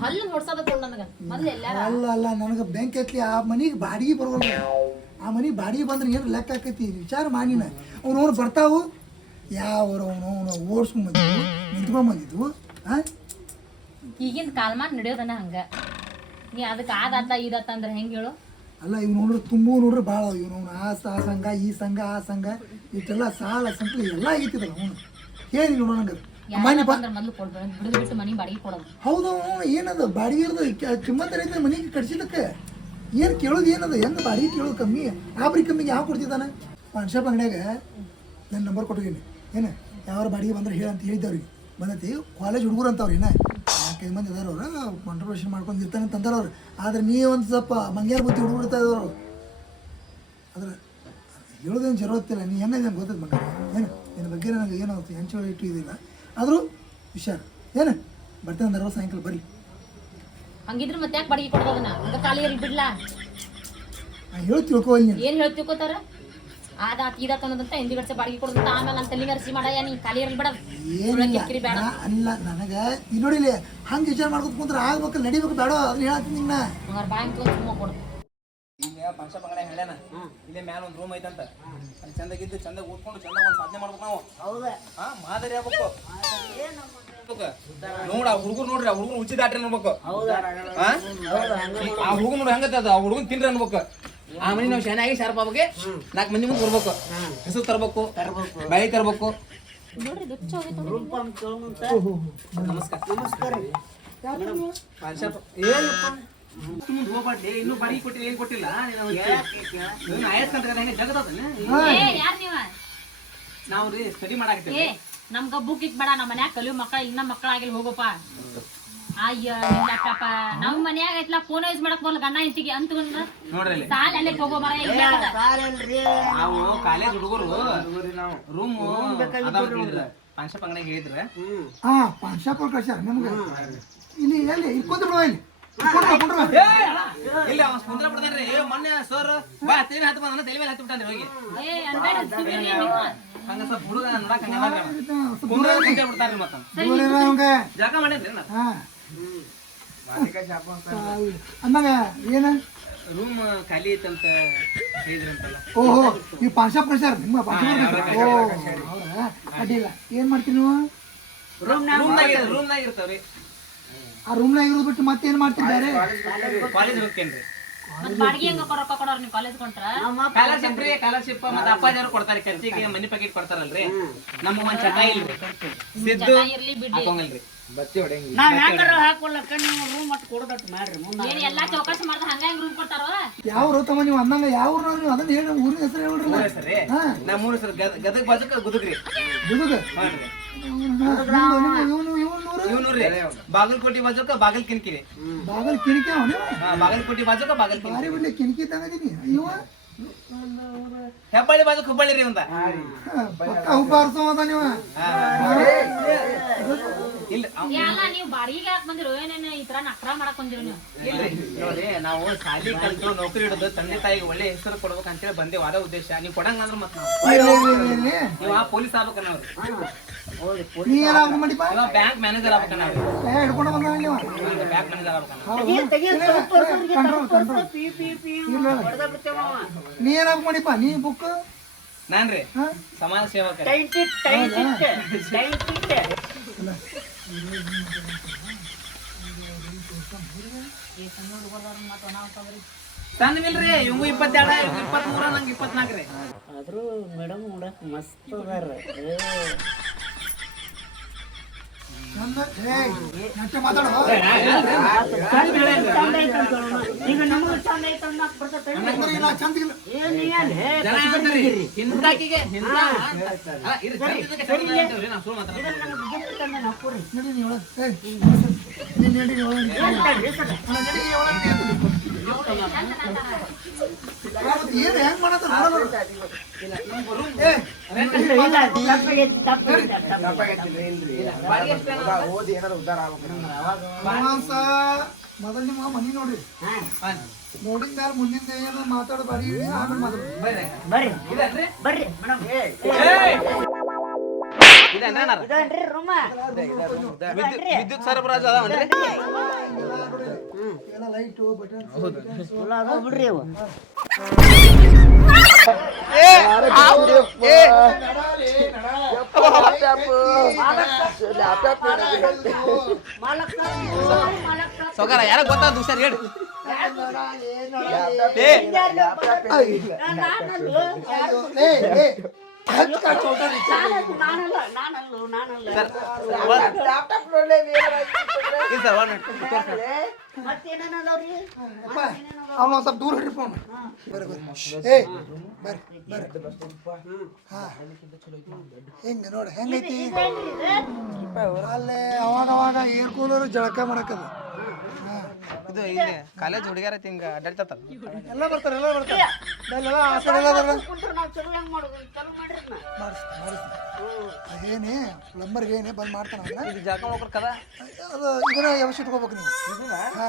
ಹಲ್ಲು ಹೊಡ್ಸೋದ ಕೊಡ್ ನನಗ. ಮೊದ್ಲು ಎಲ್ಲಾರ. ಅಲ್ಲ ಅಲ್ಲ ನನಗೆ ಬೆಂಕಿ ಹತ್ಲಿ ಆ ಮನಿಗೆ ಬಾಡಿಗೆ ಬರೋಲ್ಲ ಆ ಮನಿಗೆ ಬಾಡಿಗೆ ಬಂದ್ರೆ ಏನು ಲೆಕ್ಕ ಆಕೈತಿ? ವಿಚಾರ ಮಾಡಿನ ಅವ್ನು ಅವ್ನು ಬರ್ತಾವು. ಯಾವ ಅವನು ಅವನು ಓಡಿಸ್ಕೊಂಡ್ ಬಂದಿದ್ವು ನಿಂತ್ಕೊಂಡ್ ಬಂದಿದ್ವು ಹಾಂ ಈಗಿನ ಕಾಲಮಾನ ನಡೆಯೋದನ ಹಂಗ. ನೀ ಅದಕ್ಕೆ ಆದಾತ ಇದಾತ ಅಂದ್ರೆ ಹೆಂಗೆ ಹೇಳು? ಅಲ್ಲ ಇವ್ ನೋಡ್ರಿ ತುಂಬು ನೋಡ್ರಿ ಭಾಳ ಇವ್ನು ಅವ್ನು ಆ ಸ- ಆ ಸಂಘ ಈ ಸಂಘ ಆ ಸಂಘ ಇಷ್ಟೆಲ್ಲ ಸಾಲ ಸಂಕಲ ಎಲ್ಲ ಐತಿದ್ರು ಅವನು. ಹೇಳಿ ನೋಡೋಣ. ಮನೆ ಬಾ ಅಂದ್ರೆ ಕೊಡ್ಬೇಡ ಬಿಟ್ಟು ಮನಿ ಬಾಡಿಗೆ ಕೊಡೋದು. ಹೌದು ಏನದು ಏನದ? ಬಾಡಿಗೆ ಇರೋದು ಕಿಮ್ಮತ್ತ ಐತೆ ಮನೆಗೆ ಕಟ್ಸಿದಕ್ಕೆ ಏನು ಕೇಳೋದು ಏನದ? ಹೆಂಗೆ ಬಾಡಿಗೆ ಕೇಳೋದು ಕಮ್ಮಿ? ಆಬ್ರಿ ಕಮ್ಮಿಗೆ ಯಾವ ಕೊಡ್ತಿದ್ದಾನೆ? ಪಾನ್ಶಾಪ್ ಅಂಗಡಿಯಾಗ ನನ್ನ ನಂಬರ್ ಕೊಟ್ಟಿದ್ದೀನಿ. ಏನು? ಯಾರು ಬಾಡಿಗೆ ಬಂದ್ರೆ ಹೇಳಂತ ಹೇಳಿದ್ದವ್ರಿಗೆ ಬಂದೈತಿ ಕಾಲೇಜ್ ಹುಡುಗರು ಅಂತವ್ರು ಏನ? ನಾಲ್ಕೈದು ಮಂದಿ ಅದಾರ ಅವ್ರ ಕಾಂಟ್ರಿಬ್ಯೂಷನ್ ಮಾಡ್ಕೊಂಡು ಇರ್ತಾನೆ ಅಂತ ಅಂದಾರ ಅವ್ರು. ಆದ್ರೆ ನೀ ಒಂದು ಸ್ವಲ್ಪ ಮಂಗ್ಯಾರ ಬುದ್ಧಿ ಹುಡುಗರು ಇರ್ತಾ ಇದ್ದವ್ರು ಆದ್ರೆ ಹೇಳೋದೇನು ಜರುತ್ತಿಲ್ಲ ನೀ ಹೆಂಗೆ ನಂಗೆ ಗೊತ್ತದ ಮಗ ಏನು? ನಿನ್ನ ಬಗ್ಗೆ ನನಗೆ ಏನು ಹೆಂಚು ಇಟ್ಟು ಇದಿಲ್ಲ ಆದರೂ ಹುಷಾರು. ಏನು? ಬರ್ತೇನೆ ಅಂದ್ರೆ ಸಾಯಂಕಾಲ ಬರ್ರಿ ಹಂಗಿದ್ರೆ ಮತ್ತೆ ಯಾಕೆ ಬಾಡಿಗೆ ಕೊಡೋದನ್ನ ಹಂಗ ಖಾಲಿ ಇರ್ಲಿ ಬಿಡ್ಲಾ. ನಾ ಹೇಳಿ ನೀನು ಏನ್ ಹೇಳ್ತಿಕೋತಾರ ಆದಾತ ಇದಾತ ಅನ್ನೋದಂತ ಹಿಂದಿ ಗಡ್ಸೆ ಬಾಡಿಗೆ ಕೊಡೋದಂತ ಆಮೇಲೆ ನನ್ನ ತಲೆ ಮೆರೆಸಿ ಮಾಡಯ್ಯ ನೀ. ಖಾಲಿ ಇರ್ಲಿ ಬಿಡ. ಏನಿಲ್ಲ. ಬೇಡ. ನಾ ಅಲ್ಲ ನನಗೆ ಇಲ್ಲಿ ನೋಡಿಲಿ ಹಂಗೆ ವಿಚಾರ ಮಾಡ್ಕೊತ ಕುಂತ್ರ ಆಗ್ಬೇಕು ನಡಿಬೇಕು ಬೇಡ ಅದನ್ನ ಹೇಳ್ತೀನಿ ನಿನ್ನ. ಹಂಗಾರೆ ಬ್ಯಾಂಕ್ ಸುಮ್ಮ ಕೊಡು ಪಂಚ ಪಂಗಡ ಹೇಳ್ಯಾನ ಇಲ್ಲೇ ಮ್ಯಾಲ ಒಂದು ರೂಮ್ ಐತಂತ. ಅಲ್ಲಿ ಚಂದಾಗಿದ್ದು ಚಂದಾಗ ಓದ್ಕೊಂಡು ಚಂದ ಒಂದು ಸಾಧನೆ ಮಾಡ್ಬೇಕು ನಾವು. ಹಾ ಮಾದರಿ ಆಗ್ಬೇಕು. ನೋಡ ಆ ಹುಡುಗರು ನೋಡ್ರಿ ಆ ಹುಡುಗನ ಉಚ್ಚಿ ದಾಟ್ರಿ ಅನ್ಬೇಕು. ಹಾ? ಆ? ಹುಡುಗ ನೋಡಿ ಹಂಗತ್ತದ ಆ ಹುಡುಗನ್ ತಿನ್ರಿ ಅನ್ಬೇಕು. ಆ ಮನಿ ನಾವು ಶಾನಾಗಿ ಶಾರ್ಪ್ ಆಗ್ಬೇಕು. ನಾಲ್ಕು ಮಂದಿ ಮುಂದೆ ಬರ್ಬೇಕು. ಹೆಸರು ತರ್ಬೇಕು. ಬಾಯಿ ತರ್ಬೇಕು. ನಮಸ್ಕಾರ. ನಮಸ್ಕಾರ ಏನಪ್ಪ? ಸುಮ್ಮನೆ ಹೋಗ್ಬಾಡ್ಲಿ ಇನ್ನೂ ಬಾಡಿಗೆ ಕೊಟ್ಟಿಲ್ಲ ಏನ್ ಕೊಟ್ಟಿಲ್ಲ ನೀನು ಆಯಸ್ಕಂತ ಹೆಂಗೆ ಜಗತ್ತದನ್ನ ಏ ಯಾರ್ ನೀವ ನಾವು ರೀ ಸ್ಟಡಿ ಮಾಡಾಕತ್ತೀವಿ ಏ ನಮ್ಗ. ಬುಕ್ ಇಕ್ ಬೇಡ ನಮ್ಮ ಮನ್ಯಾಗ ಕಲಿಯೋ ಮಕ್ಕಳ ಇನ್ನ ಮಕ್ಕಳಾಗಿಲ್ಲ ಹೋಗಪ್ಪ ಅಯ್ಯಪ್ಪ ಲ್ಯಾಪ್ಟಾಪ ನಮ್ ಮನ್ಯಾಗ ಐತ್ಲಾ ಫೋನ್ ಯೂಸ್ ಮಾಡಕ್ ಬರಲ್ಲ ಗಂಡ ಇಂತಿಗೆ ಅಂತ ನೋಡ್ರಿ ಅಲ್ಲಿ ಸಾಲ ಅಲ್ಲೇ ಹೋಗೋ ಮರ ನಾವು ಕಾಲೇಜ್ ಹುಡುಗರು ರೂಮ್ ಹೇಳಿದ್ರ ನಮ್ಗೆ ಇಲ್ಲಿ ಎಲ್ಲಿ ಇಲ್ಲಿ. ಇಲ್ಲಿ ಬಿಡ್ತಾನ್ರಿ ಏ ಮೊನ್ನೆ ಸರ್ ಬಾ ತೇಲಿ ಹತ್ತು ಬಂದ ತಲೆ ಮೇಲೆ ಹತ್ತಿ ಬಿಟ್ಟಾನ್ರಿ ಹೋಗಿ. ಹಂಗ ಸ್ವಲ್ಪ ಹುಡುಗ ನೋಡಕ್ ಹಂಗ ಕುಂದ್ರ ಕುಂದ್ರ ಬಿಡ್ತಾನ್ರಿ ಮತ್ತ ಮಾಡೇನ್ರಿ ಹಾಂ. ಅಂದಾಗ ಏನ? ರೂಮ್ ಖಾಲಿ ಐತಂತ ಹೇಳಿದ್ರಂತಲ್ಲ. ಓಹೋ ಈ ಪಾಶ ಪ್ರಚಾರ ನಿಮ್ಮ ಪಾನ್ಶಾಪ್ ಕಳ್ಸ್ಯಾರ ಓ ಹೌದಾ? ಅಡ್ಡಿಲ್ಲ. ಏನ್ ಮಾಡ್ತೀರಿ ನೀವು? ರೂಮ್ನಾಗ ರೂಮ್ನಾಗ ಇರ್ತಾವ್ರಿ. ಆ ರೂಮ್ನಾಗ ಇರೋದು ಬಿಟ್ಟು ಮತ್ತೇನ್ ಮಾಡ್ತೀರಿ ಬೇರೆ ಕಾಲೇಜ್ ಹೋಗ್ತೇನ್ರಿ. ಮತ್ತ್ ಬಾಡಿಗೆ ಹೆಂಗ ರೊಕ್ಕ ಕೊಡೋರ್ ನೀವು ಕಾಲೇಜ್ ಸ್ಕಾಲರ್ಶಿಪ್ ರೀ ಸ್ಕಾಲರ್ಶಿಪ್ ಮತ್ತೆ ಅಪ್ಪಾಜಾರು ಕೊಡ್ತಾರೆ ಖರ್ಚಿಗೆ ಮನಿ ಪ್ಯಾಕೆಟ್ ಕೊಡ್ತಾರಲ್ರಿ. ನಮ್ಮ ಒಂದ್ ಚಟ ಇಲ್ರಿ. ಸಿದ್ದು ಜನ ಇರ್ಲಿ ಬಿಡ್ಲಿ. ಹಾಕೊಂಗಲ್ರಿ ನಾವ್ ಯಾಕಾರ ಹಾಕೊಲ್ಲಕ್ಕ ನೀವು ರೂಮ್ ಮಟ್ ಕೊಡೋದಟ್ ಮಾಡ್ರಿ ಮುಂದ ಏನ್ ಎಲ್ಲಾ ಚೌಕಾಸಿ ಮಾಡ್ದ ಹಂಗ ಹೆಂಗ್ ರೂಮ್ ಕೊಟ್ಟಾರೋ? ಯಾವ ಊರು ತಮ್ಮ ನೀವು ಅಂದಂಗ ಯಾವ ಊರು ನೀವು ಅದನ್ನ ಹೇಳಿ ಊರಿನ ಹೆಸರು ಹೇಳ್ರಿ ನಮ್ಮ ಮೂರು ಹೆಸರು ಗದಗ ಗುದುಗ್ರಿ ಹಾನ್ರಿ ಇವನು ಇವನು ಊರು ಇವನು ರೀ. ಬಾಗಲಕೋಟೆ ಬಾಜುಕ ಬಾಗಲ್ ಕಿನ್ಕಿರಿ. ಬಾಗಲ್ ಕಿಣಕಿ ಅವನು ಹಾ ಬಾಗಲಕೋಟೆ ಬಾಜುಕ ಬಾಗಲ್ ಕಿನ್ಕಿರಿ. ಬಾರಿ ಬಿಡ್ಲಿ ಕಿಣಿಕೆ ತಂದಿದ್ದೀನಿ ಇವ ಹೆಬ್ಬಳ್ಳಿ ಬಾಜುಕ ಹುಬ್ಬಳ್ಳಿ ರೀ ಒಂದ ಪಕ್ಕ ಉಪ್ಪ ಅದ ನೀವು ನೀವು ಬಾಡಿಗೆ ಯಾಕೆ ಬಂದಿರೋ? ಏನೇನು ಈ ತರ ನಕ್ರ ಮಾಡಕ್ ನೀವು? ಇಲ್ರಿ ನಾವು ಶಾಲಿ ಕಲ್ತು ನೌಕರಿ ಹಿಡಿದು ತಂದೆ ತಾಯಿಗೆ ಒಳ್ಳೆ ಹೆಸರು ಕೊಡ್ಬೇಕು ಅಂತೇಳಿ ಬಂದೇವು. ಅದ ಉದ್ದೇಶ. ನೀವು ಕೊಡಂಗ ಅಂದ್ರೆ ಮತ್ ನಾವು. ನೀವು ಆ ಪೊಲೀಸ್ ಆಗ್ಬೇಕನ್ನವ್ರಿ ನೀ ಏನಾಗ ಮಾಡಿಪ್ಪ? ಬ್ಯಾಂಕ್ ಮ್ಯಾನೇಜರ್ ಬ್ಯಾಂಕ್ ಮ್ಯಾನೇಜರ್ ಆಗ್ಬೇಕನ್ನ. ನೀ ಏನಾಗ ಮಾಡಿಪ್ಪ? ನೀ ಬುಕ್ ನಾನ್ರಿ ಸಮಾಜ ಸೇವಕರ. ಸಣ್ಣವಿಲ್ರಿ ಇವಂಗು ಇಪ್ಪತ್ತೆರಡ ಇಪ್ಪತ್ಮೂರ ನಂಗೆ ಇಪ್ಪತ್ನಾಲ್ಕು ರೀ ಆದ್ರೂ ಮೇಡಮ್ ನೋಡಕ್ ಮಸ್ತ್ ಅದಾರ ಮಾತಾಡೋ. ಈಗ ನಮಗೆ ಚಂದ ಐತ ಅನ್ನಕ್ ಬರ್ತೈತೆ ಏನ್? ಹೆಂಗ್ ಮಾಡತ್ತ ನೋಡೋದು ಏ ಇಲ್ಲ, ಇಲ್ಲ, ಮೊದಲು ನಿಮ್ಮ ಮನಿ ನೋಡ್ರಿ ನೋಡಿದ ಮ್ಯಾಲ ಮುಂದಿನ ಏನ ಮಾತಾಡೋ ಬರೀ ಆಮೇಲೆ ಬರ್ರಿ. ಬರ್ರಿ. ಮೇಡಮ್! ಇದೇನ್ರಿ ರೂಮ? ವಿದ್ಯುತ್ ಸರಬರಾಜು ಅದಾವನ್ರಿ ಎಲ್ಲ ಲೈಟು ಬಟನ್ ಅದಾವ ಬಿಡ್ರಿ ಅವು. ಏ, ಆ, ಏ, ಸೌಕಾರ ಯಾರ ಗೊತ್ತಾದ ಹುಷಾರ್ ಹೇಳಿ. ಏ ನಾನಲ್ಲ. ನಾನಲ್ಲ ನಾನಲ್ಲ ಸರ್ ಸ್ವಲ್ಪ ದೂರ ಹಿಡ್ರಿ ಫೋನ್ ಬರ್ರಿ ಬರ್ರಿ ಏ ಹಾ ಹೆಂಗ ನೋಡ ಹೆಂಗೈತಿ ಅಲ್ಲೇ ಅವಾಗ ಅವಾಗ ಏರ್ ಕೂಲರ್ ಜಳಕ ಮಾಡಕ್ಕದ ಹಾ ಇದು ಇಲ್ಲಿ ಕಾಲೇಜ್ ಹುಡುಗಿಯರ ತಿಂಗ ಅಡ್ಡಾಡ್ತಾರ ಎಲ್ಲ ಬರ್ತಾರೆ ಎಲ್ಲ ಬರ್ತಾರೆ. ಎಲ್ಲ ಆ ಎಲ್ಲ ನಾವು ಮಾಡಿಸ್ ಏನೇ ಪ್ಲಂಬರ್ಗೆ ಏನೇ ಬಂದ್ ಮಾಡ್ತಾನ ಅವ್ನ. ಇದು ಜಾಕ ಹೋಗ್ರ ಕದ? ಅದು ಇದನ್ನ ಯಾವಶ್ಯ ಇಟ್ಕೋಬೇಕು ನೀವು. ಹಾ.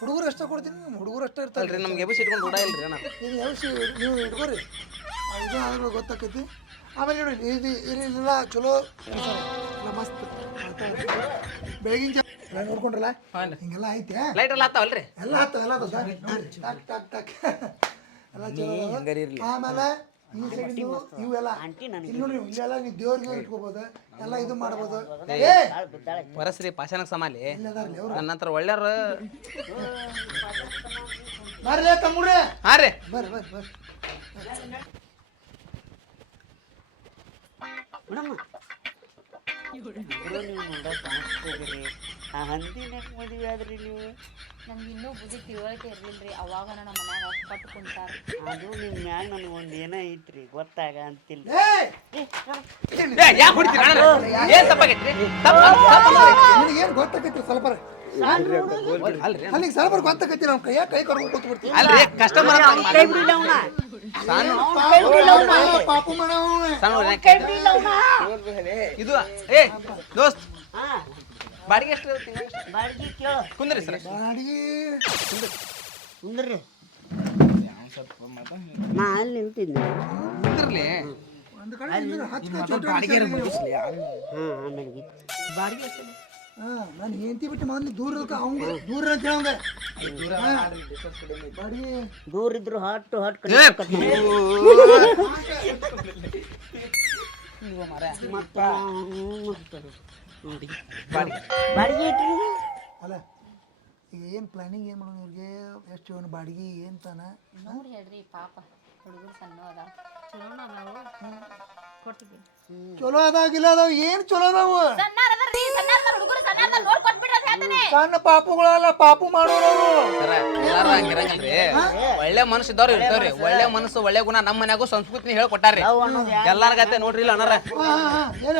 ಹುಡುಗರು ಅಷ್ಟೇ ಕೊಡ್ತೀನಿ ಹುಡುಗರು ಅಷ್ಟೇ ಇರ್ತಾರೆ. ಅಲ್ರಿ ನಮ್ಗೆ ಎಬ್ಬಿಸಿ ಇಟ್ಕೊಂಡು ರೂಢ ಇಲ್ರಿ ಅಣ್ಣ. ಇದು ಯಾವಶ್ಯ ನೀವು ಇಟ್ಕೋರಿ. ಇದು ಆದ್ರೂ ಗೊತ್ತಾಕೈತಿ. ಆಮೇಲೆ ನೋಡಿ ಇದು ಇದೆಲ್ಲ ಚಲೋ. ಅನ್ಸಲ್ಲ. ಎಲ್ಲ ಮಸ್ತ್ ವಾತಾವರಣ. ಬೆಳಗಿನ ನೋಡ್ಕೊಂಡ್ರಲ್ಲ? ಹಿಂಗೆಲ್ಲ ಐತೆ? ಲೈಟ್ ಎಲ್ಲ ಹತ್ತಾವಲ್ರಿ ಎಲ್ಲ ಹತ್ತು ಎಲ್ಲ ಹತ್ತು ಸರ್ ಟಕ್ ಟಕ್ ಟಕ್. ಎಲ್ಲ ಚಲೋ. ಆಮೇಲೆ ಈ ಸೈಡ್ ಇವೆಲ್ಲ. ಇಲ್ಲಿ ನೋಡಿ ಇಲ್ಲೆಲ್ಲ ನೀವು ದೇವ್ರಿಗೆ ಇಟ್ಕೋಬೋದು. ಎಲ್ಲ ಇದು ಮಾಡ್ಬೋದು. ಪರಸ್ರಿ ಪಾಷಾಣಕ್ ಸಮಾಲಿ ನನ್ನ ಹತ್ರ ಒಳ್ಳೆಯವ್ರು ಬರ್ರಿ ತಮ್ಮುಡ್ರೆ ಹಾಂ ರೀ. ಬರ್ರಿ ಬರ್ರಿ ಬರ್ರಿ. ಮೇಡಮ್ ನೀವು ನೋಡಕ್ ಕಾಣಿಸ್ತಿದ್ರಿ ಆ ಹಂದಿ ಹೆಂಗ್ ಮದುವೆ ಆದ್ರಿ ನೀವು? ನಮ್ಗೆ ಇನ್ನೂ ಬುದ್ಧಿ ತಿಳುವಳಿಕೆ ರೀ ಅವಾಗ ನಮ್ಮ ಮನ್ಯಾಗ ಕಟ್ಟು ಕುಂತಾರ. ಅದು ನಿಮ್ಮ ಮ್ಯಾಗ ನನಗೊಂದು ಏನೋ ಐತ್ರಿ ಗೊತ್ತಾಗ ಅಂತಿಲ್ಲ. ಯಾಕೆ ಹೊಡಿತೀರ ಏನ್ ಗೊತ್ತಾಕೈತಿ ಸ್ವಲ್ಪ? ಅಲ್ಲಿಗೆ ಸ್ವಲ್ಪ ಗೊತ್ತಾಕೈತಿ ನಮ್ಮ ಕೈಯಾಗ ಕೈ ಕರ್ಕೊಂಡು ಕೂತ್ ಬಿಡ್ತೀವಿ ಅಲ್ರಿ ಕಸ್ಟಮರ್ ಕೈ ಬಿಡಿಲ್ಲ ಅವನ. ಪಾಪು ಇದು ಏ ದೋಸ್ತ್. ಹಾ. ಬಾಡಿಗೆ ಎಷ್ಟು? ಬಾಡಿಗೆ ಕೇಳು. ಕುಂದ್ರಿ ಸರ್. ಬಾಡಿಗೆ. ಕುಂದ್ರಿ. ನಾ ಅಲ್ಲಿ ನಿಂತಿದ್ದೆ. ಕುಂದ್ರಲಿ. ಬಾಡಿಗೆ ಎಷ್ಟು ಹಾ ನಾನು ಹೆಂಡತಿ ಬಿಟ್ಟು ಮೊದಲು ದೂರ ಇರ್ಕ ಅವ್ನು ದೂರ ಅಂತ ಹೇಳಂಗ ಬಾಡಿಗೆ ದೂರ ಇದ್ರು ಹಾಟ್ ಹಾಟ್ ಕಡೆ ಬಾಡಿಗೆ ಅಲ್ಲ ಈಗ ಏನು ಪ್ಲಾನಿಂಗ್ ಏನು ಮಾಡೋಣ ಇವ್ರಿಗೆ? ಎಷ್ಟು ಅವನು ಬಾಡಿಗೆ ಏನು ತಾನ? ನೋಡಿ ಹೇಳ್ರಿ ಪಾಪ ಹುಡುಗರು ಸಣ್ಣ ಅದಾವ ಚಲೋನ ಅದಾವು. ಚಲೋ ಅದಾಗಿಲ್ಲ ಅದಾವ ಏನು ಚಲೋ ಅದಾವು? ಸಣ್ಣಾರ ಅದಾರ್ರಿ ಸಣ್ಣಾರ ಅದಾರ ಹುಡುಗರು ಸಣ್ಣಾರ ನೋಡ್ ಕೊಟ್ಬಿಡ್ರಿ ಅಂತ ಹೇಳ್ತಾನೆ. ಸಣ್ಣ ಪಾಪುಗಳಲ್ಲ ಪಾಪು ಮಾಡೋರು ಸರ ಎಲ್ಲಾರು ಹಂಗಿರಂಗಲ್ರಿ ಒಳ್ಳೆ ಮನಸ್ಸು ಇದ್ದವ್ರು ಇರ್ತಾವ್ರಿ. ಒಳ್ಳೆ ಮನಸ್ಸು. ಒಳ್ಳೆ ಗುಣ ನಮ್ಮ ಮನ್ಯಾಗೂ ಸಂಸ್ಕೃತಿ ಹೇಳ್ಕೊಟ್ಟಾರ್ರಿ. ಎಲ್ಲಾರ ಎಲ್ಲಾರ್ಗತ್ತೆ ನೋಡ್ರಿ ಇಲ್ಲ ಅಣ್ಣಾರ ಏನು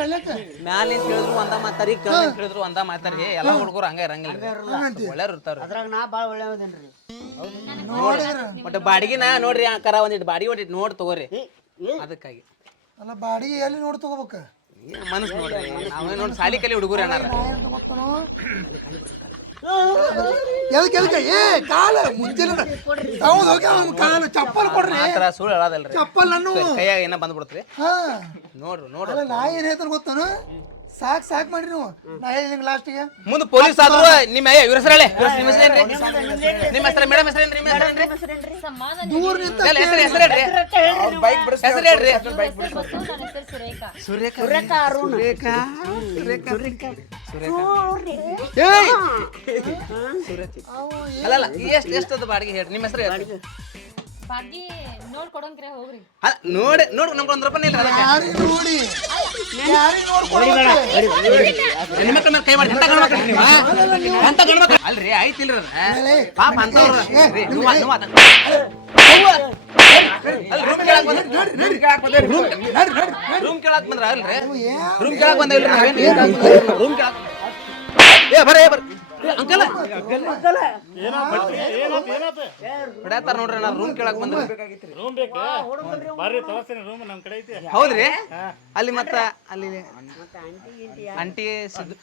ಮ್ಯಾಲಿಂದ ಹೇಳಿದ್ರು ಒಂದ ಮಾತಾರಿ ಕೆಳಗಿಂದ ಹೇಳಿದ್ರು ಒಂದ ಮಾತಾರಿ ಎಲ್ಲಾ ಹುಡುಗರು ಹಂಗ ಇರಂಗಿಲ್ಲ ಒಳ್ಳೆಯವ್ರು ಇರ್ತಾವ್ರಿ. ಅದ್ರಾಗ ನಾ ಭಾಳ ಒಳ್ಳೆಯವದೇನ್ರಿ ನೋಡಿದ್ರ? ಒಟ್ಟು ಬಾಡಿಗೆನ ನೋಡ್ರಿ ಕರ ಒಂದಿಟ್ಟು ಬಾಡಿಗೆ ಒಂದಿಟ್ಟು ನೋಡಿ ತಗೋರಿ. ಅದಕ್ಕಾಗಿ. ಅಲ್ಲ ಬಾಡಿ ಎಲ್ಲಿ ನೋಡಿ ತಗೋಬೇಕ? ಏನ್ ಮನಸ್ಸು ನೋಡ್ರಿ? ನಾವೇ ನೋಡಿ ಸಾಲಿ ಕಲಿ ಹುಡುಗರು ಏನಾರ. ಏನು ತಗೋತಾನು ಎದಕ್ಕೆ ಎದಕ್ಕೆ ಏ ಕಾಲ ಮುಂಜಾನೆ ಹೌದು ಹೋಗಿ ಅವ್ನ ಕಾಲು ಚಪ್ಪಲ್ ಕೊಡ್ರಿ. ಆತರ ಸುಳ್ಳು ಹೇಳೋದಲ್ರಿ. ಚಪ್ಪಲ್ ನಾನು. ಕೈಯಾಗ ಏನ ಬಂದ್ಬಿಡ್ತ್ರಿ ಹಾ. ನೋಡ್ರಿ ನೋಡ್ರಿ. ಅಲ್ಲ ನಾ ಏನ್ ಹೇಳ್ತಾನೆ ಗೊತ್ತಾನು? ಸಾಕ್ ಸಾಕ್ ಮಾಡ್ರಿ ನೀವು. ನಾ ಹೇಳಿ ನಿಮ್ಗೆ ಲಾಸ್ಟಿಗೆ ಮುಂದೆ ಪೊಲೀಸ್ ಆದ್ರು ನಿಮ್ಮ ಇವ್ರ ಹೆಸರೇ ನಿಮ್ಮ ಹೆಸರೇನ್ರಿ ನಿಮ್ಮ ಹೆಸರು ಮೇಡಮ್ ಹೆಸರೇನ್ರಿ ನಿಮ್ಮ ಹೆಸರೇನ್ರಿ ದೂರ ನಿಂತ ಹೆಸರು ಹೆಸರು ಹೇಳ್ರಿ. ಹೆಸರು ಹೇಳ್ರಿ ಹೆಸರು ಹೇಳ್ರಿ. ಸುರೇಖ. ಸುರೇಖ ಸುರೇಖಾ ಸುರೇಖ. ಸುರೇಖ. ಅರುಣ ಏಯ್! ಅಲ್ಲ ಅಲ್ಲ ಎಷ್ಟು ಎಷ್ಟು ಅದು ಬಾಡಿಗೆ ಹೇಳ್ರಿ? ನಿಮ್ಮ ಹೆಸರು ಹೇಳ್ರಿ. ಬಾಗಿ ನೋಡ್ ಹೋಗ್ರಿ. ಅಲ್ಲ, ನೋಡಿ ನೋಡು ನಮ್ಗೆ ಒಂದ್ ರೂಪಾಯಿ ಇಲ್ಲ ಅದಕ್ಕೆ. ಯಾರಿ ನೋಡಿ? ಯಾರಿ ನೋಡ್ಕೊಳ್ಬೇಕು ಹೆಣ್ಮಕ್ಳ ಮೇಲೆ ಕೈ ಮಾಡಿ ಎಂತ ಗಂಡ್ಮಕ್ಳು ನೀವು ಆ? ಎಂತ ಗಂಡ್ಮಕ್ಳು ಅಲ್ರಿ ಆಯ್ತಿಲ್ರಿ ಅದ ಪಾಪ ಅಂತವ್ರ. ನೀವು ನೀವು ಅದ ರೂಮ್ ಕೇಳಕ್ ಬಂದ್ರಿ? ರೂಮ್ ಕೇಳಕ್ ಬಂದ್ರ? ಅಲ್ರಿ? ರೂಮ್ ಕೇಳಕ್ ಬಂದಿಲ್ರಿ ರೂಮ್ ಕೇಳಕ್ ಏ ಬರ್ರಿ ಏ ಬರ್ರಿ. ಅಂಕಲ್. ಬಿಡತ್ತಾರ ನೋಡ್ರಿ ನಾನು ರೂಮ್ ಕೇಳಕ್ ಬಂದ್ರಿ ರೂಮ್ ಬೇಕಾ ಬರ್ರಿ ತೋರಿಸ್ತೀನಿ ರೂಮ್ ನಮ್ಮ ಕಡೆ ಐತಿ. ಹೌದ್ರಿ? ಅಲ್ಲಿ ಮತ್ತ ಅಲ್ಲಿ ಆಂಟಿ ಸಿದ್ದು.